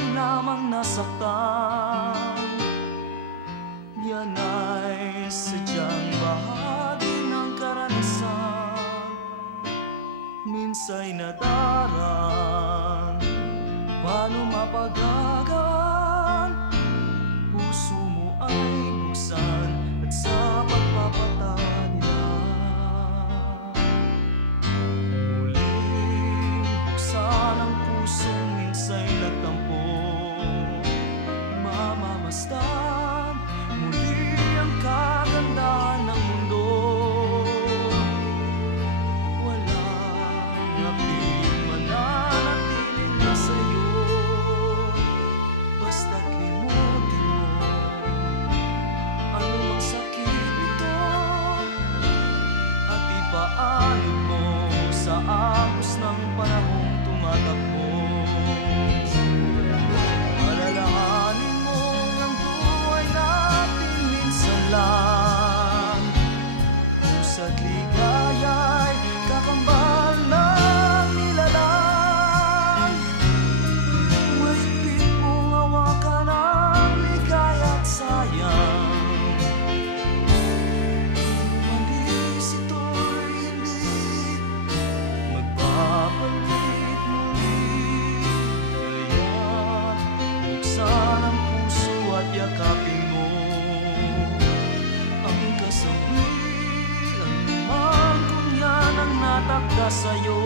ikaw lamang nasaktan. Yan ay sadyang bahagi ng karanasan. Minsa'y nadaraan, paano mapagagaan? Puso mo ay buksan at sa pagpapatadya muling buksan ang pusong minsa'y nagtampo. Mamamasdan muli ang kagandahan ng mundo. Walang aking mananatiling na sa'yo, basta't limutin mo anumang sakit ito at ipaalin mo sa agos ng panahong tumatakbo. Alalahanin mo ang buhay natin minsan lang, pusa't ligaya'y kakambal ng nilalang. Mahigpit mong hawakan ang ligaya't sayang. Malis ito'y hindi magpapalit muli. Kaya't buksan ang puso at yakapin mo ang kasawian man kung yan ang natakda sa'yo.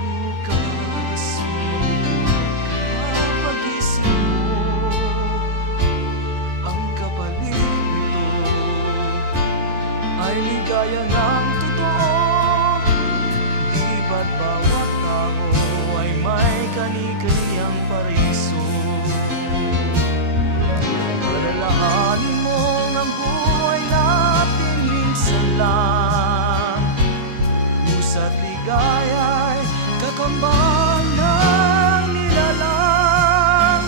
Bukas kapagising mo, ang kapalit nito ay ligaya ng totoo. Di ba't bawat tao ay may kani-kaniyang paraiso? Alalahanin mo ang buhay natin minsan lang, pusa't ligaya'y kakambal ng nilalang.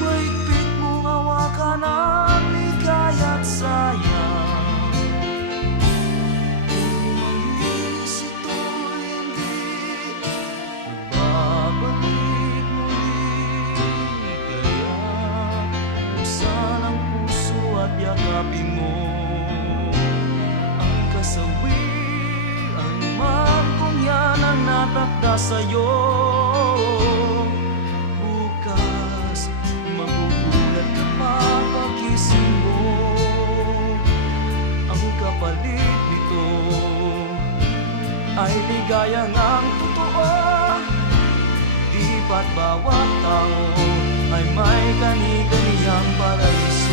Mahigpit mong hawakan ang ligaya't sayang. Umalis ito'y hindi magbabalik muli. Kaya buksan ang puso at yakapin mo ang kasawian man kung yan ang natakda sa'yo. Bukas magugulat ka pa pagising mo, ang kapalit nito ay ligaya ng totoo. Di ba't bawat tao ay may kani-kaniyang paraiso?